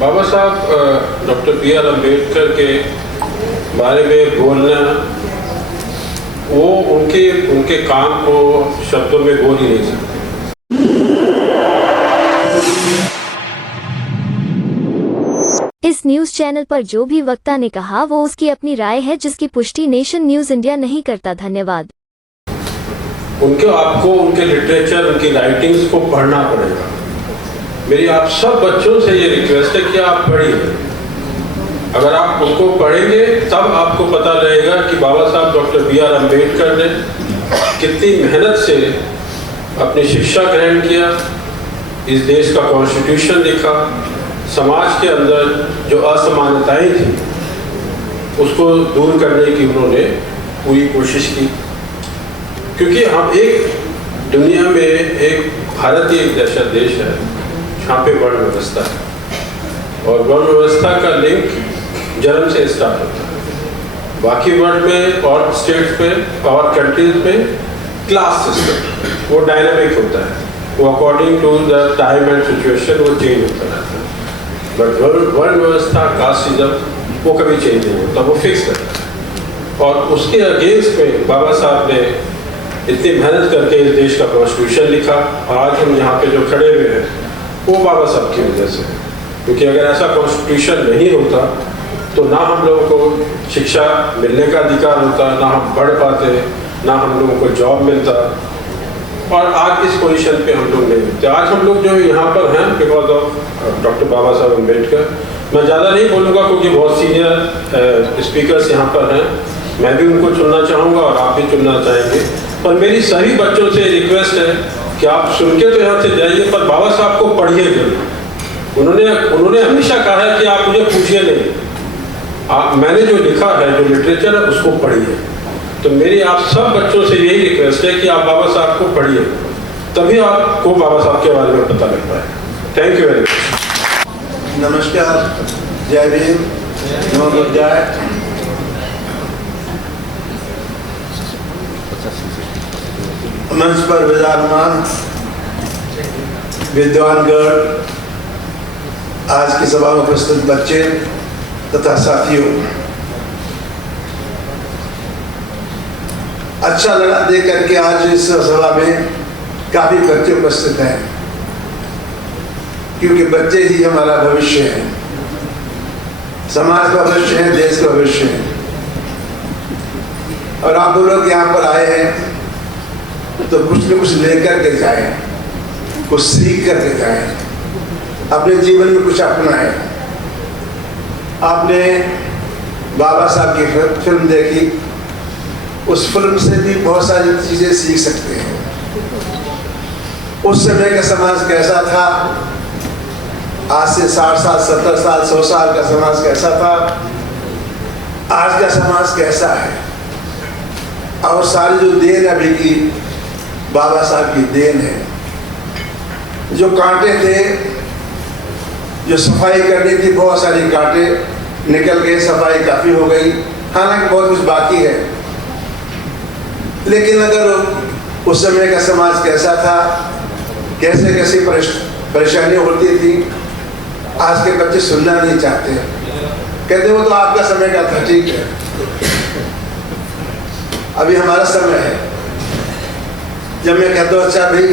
बाबा साहब doctor B R. Ambedkar के बारे में बोलना, वो उनके काम को शब्दों में बोल ही नहीं सकते। इस न्यूज चैनल पर जो भी वक्ता ने कहा वो उसकी अपनी राय है, जिसकी पुष्टि नेशन न्यूज इंडिया नहीं करता। धन्यवाद। आपको उनके लिटरेचर, उनकी राइटिंग्स को पढ़ना पड़ेगा। मेरी आप सब बच्चों से ये रिक्वेस्ट है कि आप पढ़िए। अगर आप उनको पढ़ेंगे तब आपको पता रहेगा कि बाबा साहब डॉक्टर बी.आर. अम्बेडकर ने कितनी मेहनत से अपनी शिक्षा ग्रहण किया, इस देश का कॉन्स्टिट्यूशन लिखा, समाज के अंदर जो असमानताएं थी उसको दूर करने की उन्होंने पूरी कोशिश की। क्योंकि हम एक दुनिया में, एक भारत ही एक ऐसा देश है जहाँ पे वर्ण व्यवस्था है, और वर्ण व्यवस्था का लिंक जन्म से स्टार्ट होता है। बाकी वर्ल्ड में और स्टेट्स में और कंट्रीज में क्लास सिस्टम वो डायनामिक होता है, वो according to the time and situation वो चेंज होता रहता है। बट वर्ण व्यवस्था, कास्टिज्म वो कभी चेंज नहीं होता, वो फिक्स रहता है। और उसके अगेंस्ट में बाबा साहब ने इतनी मेहनत करके इस देश का कॉन्स्टिट्यूशन लिखा। आज हम यहाँ पे जो खड़े हुए हैं वो बाबा साहब की वजह से है। क्योंकि अगर ऐसा कॉन्स्टिट्यूशन नहीं होता तो ना हम लोगों को शिक्षा मिलने का अधिकार होता, ना हम पढ़ पाते, ना हम लोगों को जॉब मिलता, और आज इस पोजीशन पे हम लोग नहीं होते। आज हम लोग जो यहाँ पर हैं बिकॉज ऑफ डॉक्टर बाबा साहब अम्बेडकर। मैं ज़्यादा नहीं बोलूँगा क्योंकि बहुत सीनियर स्पीकर्स यहाँ पर हैं, मैं भी उनको चुनना चाहूँगा और आप भी चुनना चाहेंगे। पर मेरी सभी बच्चों से रिक्वेस्ट है कि आप सुन के तो यहाँ से जाइए, पर बाबा साहब को पढ़िए जरूर। उन्होंने हमेशा कहा है कि आप मुझे पूछिए नहीं, मैंने जो लिखा है, जो लिटरेचर है, उसको पढ़िए। तो मेरी आप सब बच्चों से यही रिक्वेस्ट है कि आप बाबा साहब को पढ़िए, तभी आपको बाबा साहब के बारे में पता लग पाएगा। Thank you very much. नमस्कार, जय भीम, नमो बुद्धाय। मंच पर विराजमान विद्वानगण, आज की सभा में उपस्थित बच्चे तथा साथियों, अच्छा लगा देख करके आज इस सभा में काफी बच्चे उपस्थित हैं, क्योंकि बच्चे ही हमारा भविष्य है, समाज का भविष्य है, देश का भविष्य है। और आप लोग यहाँ पर आए हैं तो कुछ न कुछ लेकर के जाए, कुछ सीख करके जाए, अपने जीवन में कुछ अपनाएं। आपने बाबा साहब की फिल्म देखी, उस फिल्म से भी बहुत सारी चीजें सीख सकते हैं। उस समय का समाज कैसा था, आज से 60 साल, 70 साल, 100 साल का समाज कैसा था, आज का समाज कैसा है, और सारी जो देन अभी की बाबा साहब की देन है। जो कांटे थे, जो सफाई करनी थी, बहुत सारी कांटे निकल गए, सफाई काफी हो गई, हालांकि बहुत कुछ बाकी है। लेकिन अगर उस समय का समाज कैसा था, कैसे कैसी परेशानी होती थी, आज के बच्चे सुनना नहीं चाहते, कहते वो तो आपका समय का था, ठीक है, अभी हमारा समय है। जब मैं कहता हूँ, अच्छा भाई,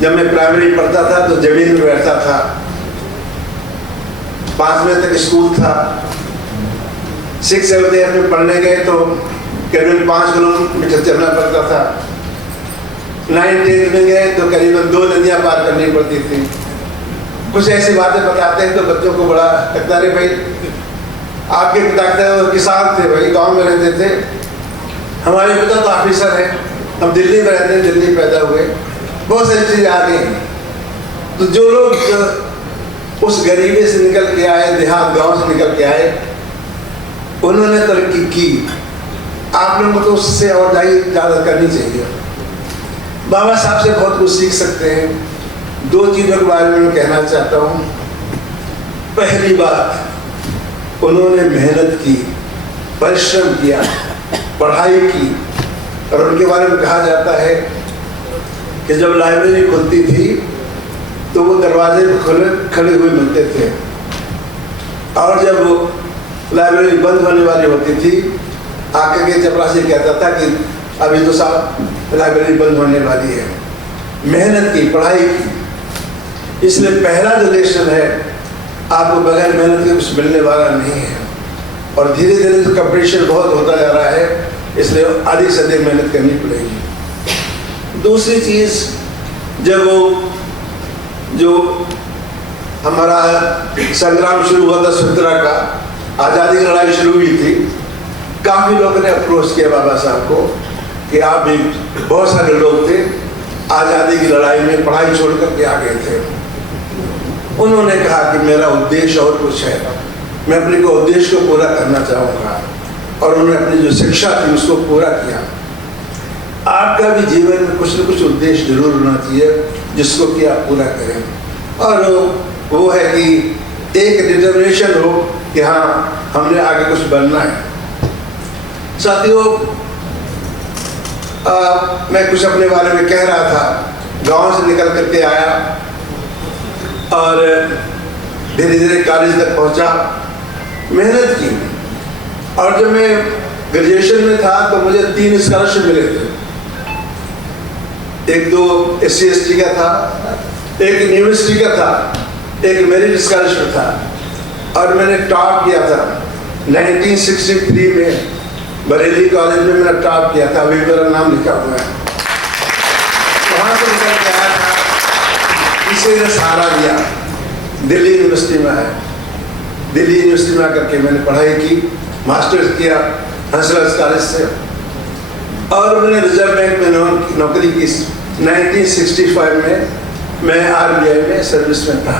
जब मैं प्राइमरी पढ़ता था तो जमीन में बैठता था, 5 बजे तक स्कूल था, 6 7 में पढ़ने गए तो करीबन 5 किलोमीटर चलना पड़ता था, 9 10 में गए तो करीबन 2 नदियाँ पार करनी पड़ती थी। कुछ ऐसी बातें बताते हैं तो बच्चों को बड़ा लगता है, भाई आपके पिता किसान थे, भाई गाँव में रहते थे, हमारे पिता तो ऑफिसर है, हम दिल्ली में रहते हैं, दिल्ली पैदा हुए, बहुत सारी चीजें आ गई। तो जो लोग उस गरीबी से निकल के आए, देहात गांव से निकल के आए, उन्होंने तरक्की की, आप लोगों को तो उससे और ज़्यादा करनी चाहिए। बाबा साहब से बहुत कुछ सीख सकते हैं। 2 चीज़ों के बारे में मैं कहना चाहता हूँ। पहली बात, उन्होंने मेहनत की, परिश्रम किया, पढ़ाई की, और उनके बारे में कहा जाता है कि जब लाइब्रेरी खुलती थी तो वो दरवाजे पर खड़े हुए मिलते थे, और जब वो लाइब्रेरी बंद होने वाली होती थी, आके के चपरासी कहता था कि अभी तो साहब लाइब्रेरी बंद होने वाली है। मेहनत की, पढ़ाई की, इसलिए पहला जो लेसन है, आपको बगैर मेहनत के कुछ मिलने वाला नहीं है। और धीरे धीरे जो कंपटीशन बहुत होता जा रहा है, इसलिए अधिक से अधिक मेहनत करनी पड़ेगी। दूसरी चीज़, जब वो जो हमारा संग्राम शुरू हुआ था, 17 का आज़ादी की लड़ाई शुरू हुई थी, काफ़ी लोगों ने अप्रोच किया बाबा साहब को कि आप भी, बहुत सारे लोग थे आज़ादी की लड़ाई में पढ़ाई छोड़ करके आ गए थे। उन्होंने कहा कि मेरा उद्देश्य और कुछ है, मैं अपने को उद्देश्य को पूरा करना चाहूँगा, और उन्होंने अपनी जो शिक्षा थी उसको पूरा किया। आपका भी जीवन में कुछ न कुछ उद्देश्य जरूर होना चाहिए जिसको कि आप पूरा करें, और वो है कि एक डिटर्मिनेशन हो कि हाँ हमने आगे कुछ बनना है। साथियों, मैं कुछ अपने बारे में कह रहा था। गांव से निकल करके आया और धीरे धीरे कॉलेज तक पहुंचा, मेहनत की, और जब मैं ग्रेजुएशन में था तो मुझे 3 स्कॉलरशिप मिले थे। एक तो SC ST का था, एक यूनिवर्सिटी का था, एक मेरिट स्कॉलरशिप था, और मैंने टॉप किया था 1963 में बरेली कॉलेज में। मैंने टॉप किया था, अभी मेरा नाम लिखा हुआ है। वहाँ से निकल के आया था, इसे ने सहारा दिया, दिल्ली यूनिवर्सिटी में है। दिल्ली यूनिवर्सिटी में आकर के मैंने पढ़ाई की, मास्टर्स किया हंसराज कॉलेज से, और मैंने रिजर्व बैंक में नौकरी की। 1965 में मैं RBI में सर्विस में था,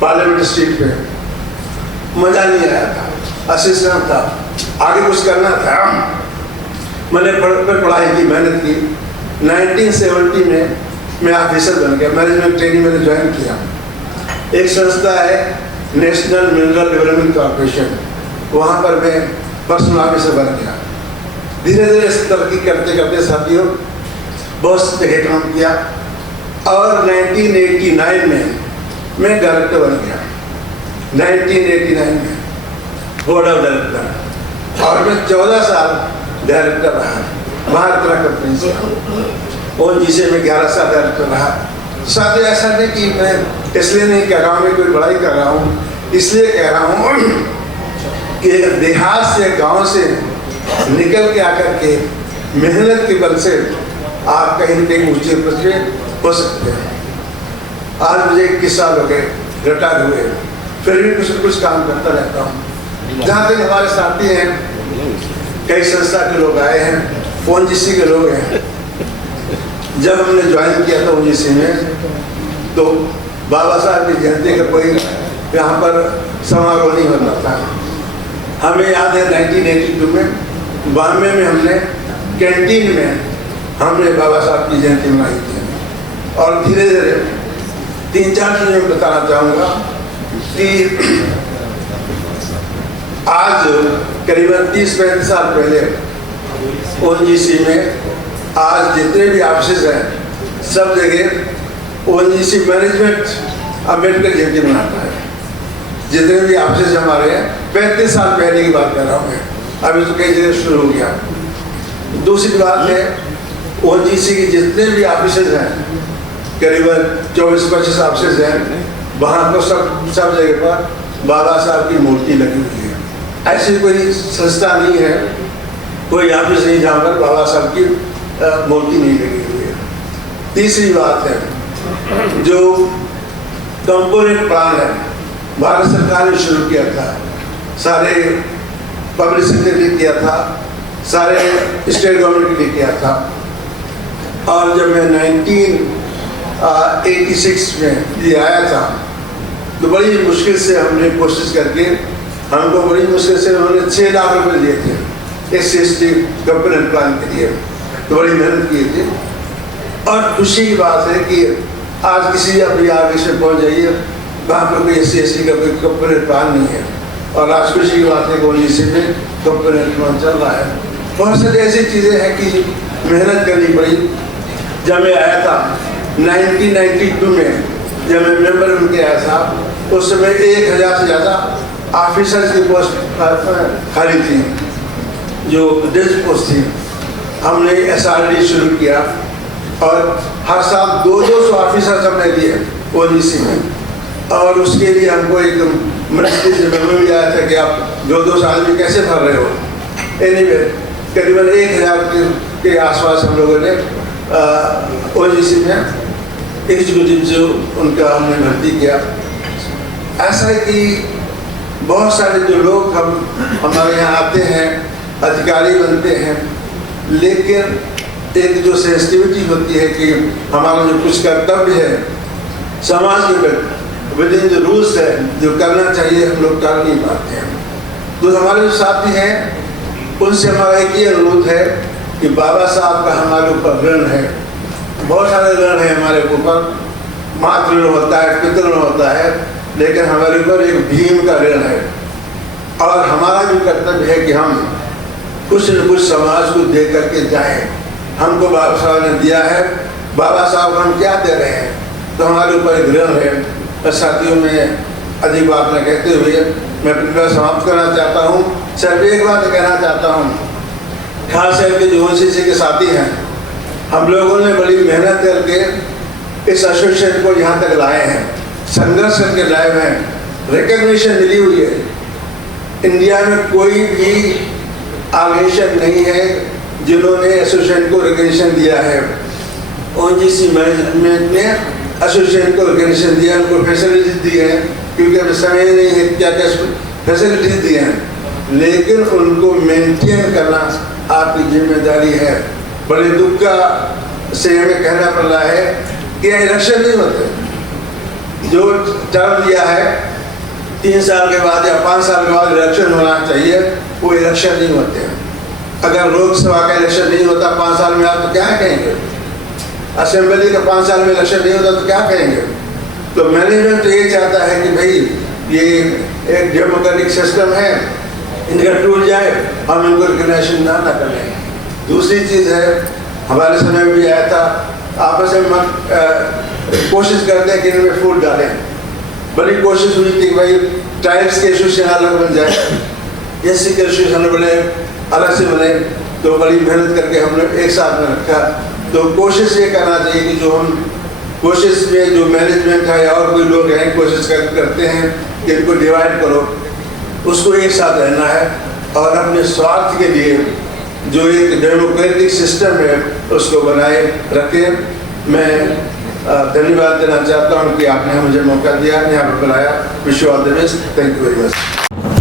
पार्लियामेंट स्ट्रीट पे। मज़ा नहीं आया था, असिस्टेंट था, आगे कुछ करना था। मैंने पढ़ाई की, मेहनत की। 1970 में मैं ऑफिसर बन गया, मैनेजमेंट ट्रेनिंग मैंने ज्वाइन किया। एक संस्था है नेशनल मिनरल डेवलपमेंट कॉर्पोरेशन, वहाँ पर मैं पर्सनल ऑफिसर बन गया। धीरे धीरे तरक्की करते करते साथियों बहुत जगह काम किया, और 1989 में मैं डायरेक्टर बन गया। 1989 में बोर्ड ऑफ डायरेक्टर, और मैं 14 साल डायरेक्टर रहा महारत्ना कंपनी से। ONGC में 11 साल डायरेक्टर रहा। साथियों, ऐसा नहीं कि मैं इसलिए नहीं कह रहा हूँ, मैं कोई बड़ाई कर रहा हूँ, इसलिए कह रहा हूँ कि एक देहात से, गांव से निकल के आकर के मेहनत के बल से आप कहीं न कहीं ऊंचे पहुँचे हो सकते हैं। आज मुझे 21 साल हो गए रिटायर हुए, फिर भी कुछ न कुछ काम करता रहता हूँ। जहाँ तक हमारे साथी हैं, कई संस्था के लोग आए हैं, ONGC के लोग हैं। जब हमने ज्वाइन किया था ONGC में, तो बाबा साहब की जयंती का कोई यहाँ पर समारोह नहीं होता था। हमें याद है 1982 में, 92 में हमने कैंटीन में हमने बाबा साहब की जयंती मनाई थी। और धीरे धीरे 3-4 चीज़ें मैं बताना चाहूँगा कि आज करीबन 30-35 साल पहले ONGC में आज जितने भी ऑफिस हैं, सब जगह ONGC मैनेजमेंट अम्बेडकर जयंती मनाता है। जितने भी ऑफिस हमारे हैं, 35 साल पहले की बात कर रहा हूँ मैं, अभी तो कई जगह शुरू हो गया। दूसरी बात है, ONGC की जितने भी ऑफिस हैं, करीबन 24-25 ऑफिस हैं, वहाँ पर सब जगह पर बाबा साहब की मूर्ति लगी हुई है। ऐसी कोई संस्था नहीं है, कोई ऑफिस नहीं जहाँ पर बाबा साहब की मूर्ति नहीं लगी हुई है। तीसरी बात है, जो कंपोनेंट प्लान है, भारत सरकार ने शुरू किया था, सारे पब्लिक सेक्टर ने किया था, सारे स्टेट गवर्नमेंट ने किया था। और जब मैं 1986 में ये आया था, तो बड़ी मुश्किल से हमने कोशिश करके, हमको बड़ी मुश्किल से उन्होंने 6 लाख रुपए दिए थे SC ST कंपोनेंट प्लान के लिए, तो बड़ी मेहनत की थी। और खुशी की बात है कि आज किसी अपनी ऑफिस में पहुँच जाइए, वहाँ पर कोई SC ST का कोई कंपोनेंट प्लान नहीं है। और आज खुशी की बात है कि ONGC में कंपोनेंट प्लान चल रहा है। बहुत सारी ऐसी चीज़ें हैं कि मेहनत करनी पड़ी। जब मैं आया था 1992 में, जब मैं मेंबर बन के आया था, उस समय 1000 से ज़्यादा ऑफिसर्स की पोस्ट खाली थी, जो डेस्क पोस्ट थी, हमने SRD शुरू किया और हर साल 200 ऑफिसर्स हमने दिए OGC में। और उसके लिए हमको एक मिनिस्ट्री से मेमो भी आया था कि आप 200 आदमी कैसे भर रहे हो। एनीवे करीबन 1000 के आसपास हम लोगों ने OGC में एग्जीक्यूटिव जो उनका हमने भर्ती किया। ऐसा है कि बहुत सारे जो लोग हमारे यहाँ आते हैं, अधिकारी बनते हैं, लेकिन एक जो सेंसिटिविटी होती है कि हमारा जो कुछ कर्तव्य है समाज के विद इन जो रूल्स है, जो करना चाहिए, हम लोग कर नहीं पाते हैं। तो हमारे जो साथी हैं उनसे हमारा एक ही अनुरोध है कि बाबा साहब का हमारे ऊपर ऋण है, बहुत सारे ऋण है हमारे ऊपर। मातृ ऋण होता है, पितृ ऋण होता है, लेकिन हमारे ऊपर एक भीम का ऋण है। और हमारा जो कर्तव्य है कि हम कुछ न कुछ समाज को दे करके जाएं। हमको बाबा साहब ने दिया है, बाबा साहब हम क्या दे रहे हैं, तो हमारे ऊपर एक ऋण है। साथियों में अधिक बात न कहते हुए मैं अपनी बात समाप्त करना चाहता हूँ। सिर्फ एक बात कहना चाहता हूँ, खास करके जो OCC के साथी हैं, हम लोगों ने बड़ी मेहनत करके इस एसोसिएशन को यहाँ तक लाए हैं, संघर्ष करके लाए हैं, रिकग्निशन मिली हुई है। इंडिया में कोई भी ऑर्गेनाइजेशन नहीं है जिन्होंने एसोसिएशन को रिकग्निशन दिया है। OGC मैनेजमेंट ने एसोसिएशन को रिकग्निशन दिया, उनको फैसिलिटीज दी हैं, क्योंकि अब समय नहीं है क्या क्या फैसिलिटीज दिए हैं, लेकिन उनको मेंटेन करना आपकी जिम्मेदारी है। बड़े दुख का से हमें कहना पड़ रहा है कि इलेक्शन नहीं होते। जो टर्म दिया है 3 साल के बाद या 5 साल के बाद इलेक्शन होना चाहिए, वो इलेक्शन नहीं होते हैं। अगर लोकसभा का इलेक्शन नहीं होता 5 साल में, आप तो क्या कहेंगे? असेंबली का 5 साल में इलेक्शन नहीं होता तो क्या कहेंगे? तो मैनेजमेंट तो ये चाहता है कि भाई ये एक डेमोक्रेटिक सिस्टम है, इनका टूट जाए, हम इनको रिकग्निशन ना करें। दूसरी चीज़ है, हमारे समय में भी आया था, आपस में कोशिश करते हैं कि इनमें फूट डालें। बड़ी कोशिश हुई थी कि भाई ट्राइब्स के एसोसिएशन अलग बन जाए, SC के एसोसिएशन बने, अलग से बने। तो बड़ी मेहनत करके हमने एक साथ में रखा। तो कोशिश ये करना चाहिए कि जो हम कोशिश में जो मैनेजमेंट है और कोई लोग हैं कोशिश करते हैं कि इनको डिवाइड करो, उसको एक साथ रहना है और अपने स्वार्थ के लिए जो एक डेमोक्रेटिक सिस्टम है उसको बनाए रखें। मैं धन्यवाद देना चाहता हूँ कि आपने मुझे मौका दिया, यहाँ पर बुलाया। Wish you all the best. Thank you very much.